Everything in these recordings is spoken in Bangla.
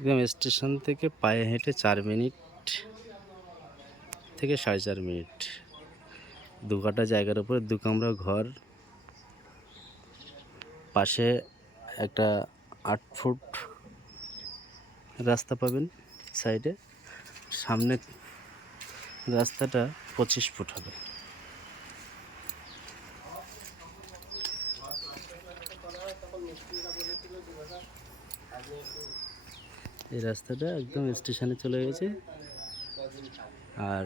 একদম স্টেশন থেকে পায়ে হেঁটে 4 মিনিট থেকে 4.5 মিনিট। 2 কাঠা জায়গার উপরে 2 কামরা ঘর, পাশে একটা 8 ফুট রাস্তা পাবেন সাইডে। সামনে রাস্তাটা 25 ফুট হবে। এই রাস্তাটা একদম স্টেশনে চলে গেছে। আর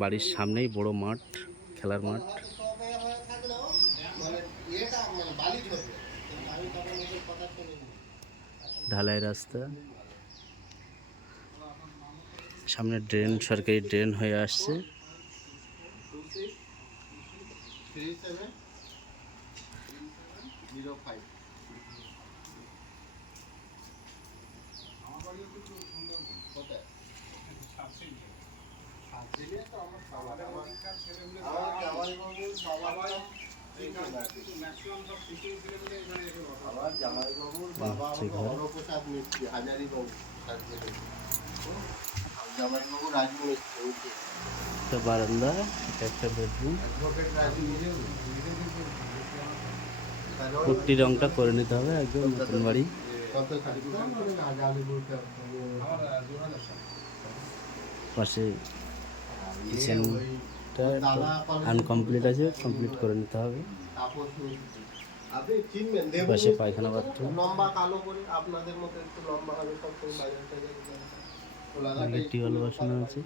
বাড়ির সামনেই বড় মাঠ, খেলার মাঠ। ঢালাই রাস্তা, সামনে ড্রেন, সরকারি ড্রেন হয়ে আসছে। একটা বারান্দা, একটা বেডরুম। পুট্টি রংটা করে নিতে হবে, একদম নতুন বাড়ি। পাশে কিচেনটা আনকমপ্লিট আছে, কমপ্লিট করে নিতে হবে। পাশে পায়খানা বাথরুম, টিউবওয়েল বসানো আছে।